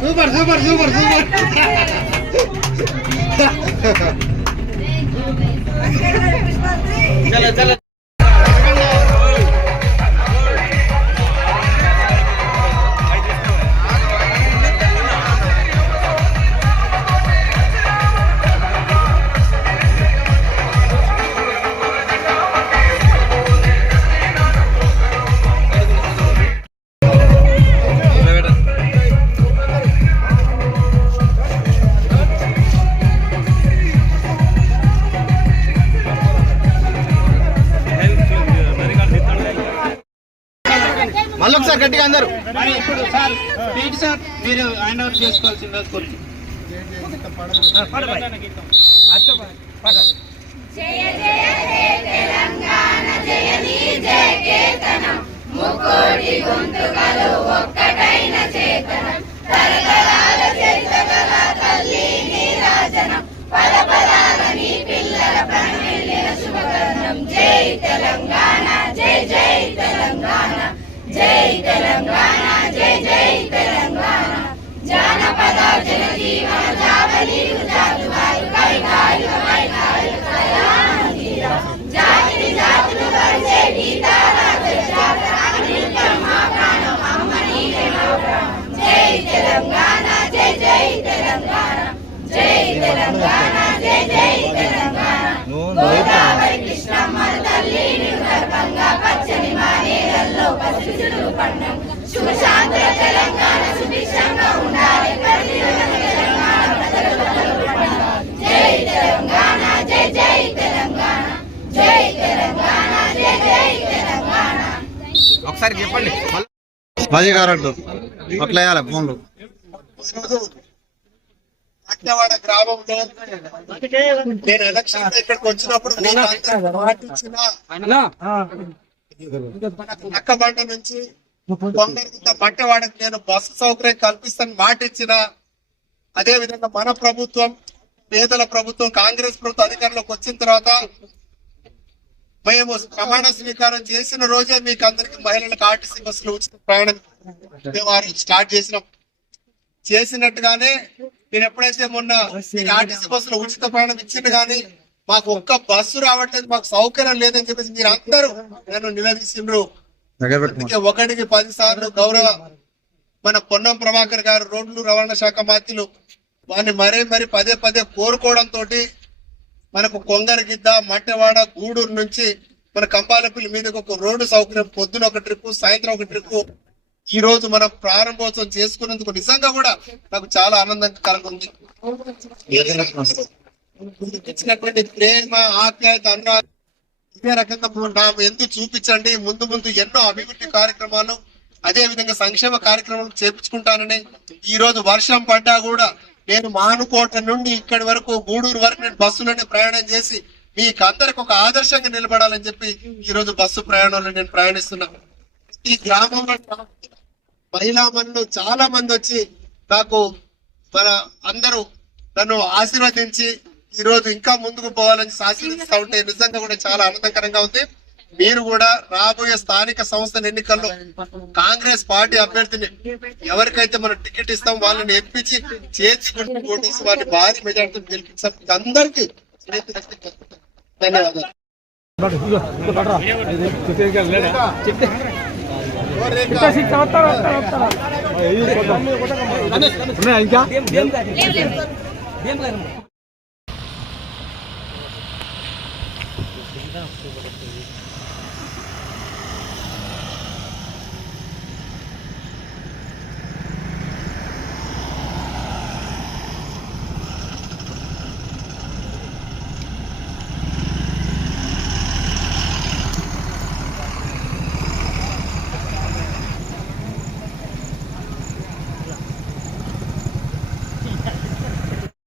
Super super super super. చలో చలో. మళ్ళీ ఒకసారి గట్టిగా అందరు. మరి ఇప్పుడు సార్ పీటీ సార్ మీరు హ్యాండ్ ఓవర్ జయ జయ హే తెలంగాణ జయ నీ జయ కేతనం ముకోటి గొంతుకలు ఒక్కటైన చేతనం తరతరాల చరితగల తల్లి నీరాజనం పద పదాల నీ పిల్లల ప్రణమిల్లిన శుభకరణం జై తెలంగాణ జై జై తెలంగాణ జై తెలంగాణ జై జై తెలంగాణ. జానపద జనజీవన జావలీలు జాతువా కైగాలు వైగాలు కళాంగిర జాతిని జాతులు పరిచే గీతారాజ జాతర నిత్యం మా ప్రాణం అమ్మ నీవే మా ప్రాణం జై తెలంగాణ జై జై తెలంగాణ జై తెలంగాణ జై జై తెలంగాణ గోదావరి కృష్ణమ్మల తల్లి గర్భంగా పచ్చని మా నేలల్లో పసిచులు పండం శుభశాంత తెలంగాణ సుభిక్షంగా ఉండాలి ప్రతి ఒక్క తెలంగాణ ప్రజలకు కలుగు పండాలి. జై తెలంగాణ జై జై తెలంగాణ జై తెలంగాణ జై జై తెలంగాణ ఒకసారి చెప్పండి. అట్లా వేయాలి ఫోన్లు? గ్రామంలో నేను ఎలక్షన్ ఇక్కడికి వచ్చినప్పుడు నక్కబండ నుంచి కొంగరగుట్ట బట్టవాడకు నేను బస్సు సౌకర్యం కల్పిస్తాను మాట ఇచ్చిన. అదే విధంగా మన ప్రభుత్వం పేదల ప్రభుత్వం కాంగ్రెస్ ప్రభుత్వం అధికారంలోకి వచ్చిన తర్వాత మేము ప్రమాణ స్వీకారం చేసిన రోజే మీకు అందరికి మహిళలకు ఆర్టీసీ బస్సులు ఉచిత ప్రయాణం మేము స్టార్ట్ చేసినాం. చేసినట్టుగానే నేను ఎప్పుడైతే మొన్న ఆర్టీసీ బస్సులో ఉచిత ప్రయాణం ఇచ్చిండు కానీ మాకు ఒక్క బస్సు రావట్లేదు మాకు సౌకర్యం లేదని చెప్పేసి మీరు అందరూ నన్ను నిలదీసిండ్రు. ఒకటికి పది సార్లు గౌరవ మన పొన్నం ప్రభాకర్ గారు రోడ్లు రవాణా శాఖ మంత్రులు వారిని మరీ మరి పదే పదే కోరుకోవడంతో మనకు కొంగరగిద్ద మట్టెవాడ గూడూరు నుంచి మన కంపాలపల్లి మీదకి ఒక రోడ్డు సౌకర్యం పొద్దున ఒక ట్రిప్ సాయంత్రం ఒక ట్రిప్ ఈ రోజు మనం ప్రారంభోత్సవం చేసుకున్నందుకు నిజంగా కూడా నాకు చాలా ఆనందకరంగా ఉంది. ఇచ్చినటువంటి ప్రేమ ఆప్యాయత అనురాధ ఇదే రకంగా నా ఎందుకు చూపించండి? ముందు ముందు ఎన్నో అభివృద్ధి కార్యక్రమాలు అదే విధంగా సంక్షేమ కార్యక్రమాలు చేపించుకుంటానని ఈ రోజు వర్షం పడ్డా కూడా నేను మానుకోట నుండి ఇక్కడి వరకు గూడూరు వరకు నేను బస్సులోనే ప్రయాణం చేసి మీకు అందరికి ఒక ఆదర్శంగా నిలబడాలని చెప్పి ఈ రోజు బస్సు ప్రయాణంలో నేను ప్రయాణిస్తున్నాను ఈ గ్రామంలో మహిళా మనులు చాలా మంది వచ్చి నాకు మన అందరూ నన్ను ఆశీర్వదించి ఈ రోజు ఇంకా ముందుకు పోవాలని ఆశీర్వదిస్తా ఉంటే నిజంగా కూడా చాలా ఆనందకరంగా ఉంది. మీరు కూడా రాబోయే స్థానిక సంస్థల ఎన్నికల్లో కాంగ్రెస్ పార్టీ అభ్యర్థిని ఎవరికైతే మనం టికెట్ ఇస్తాం వాళ్ళని ఎప్పించి చేర్చుకుంటూ ఓటేసి వారిని భారీ మెజార్టీ గెలిపించాం. అందరికీ ధన్యవాదాలు. ఇంకా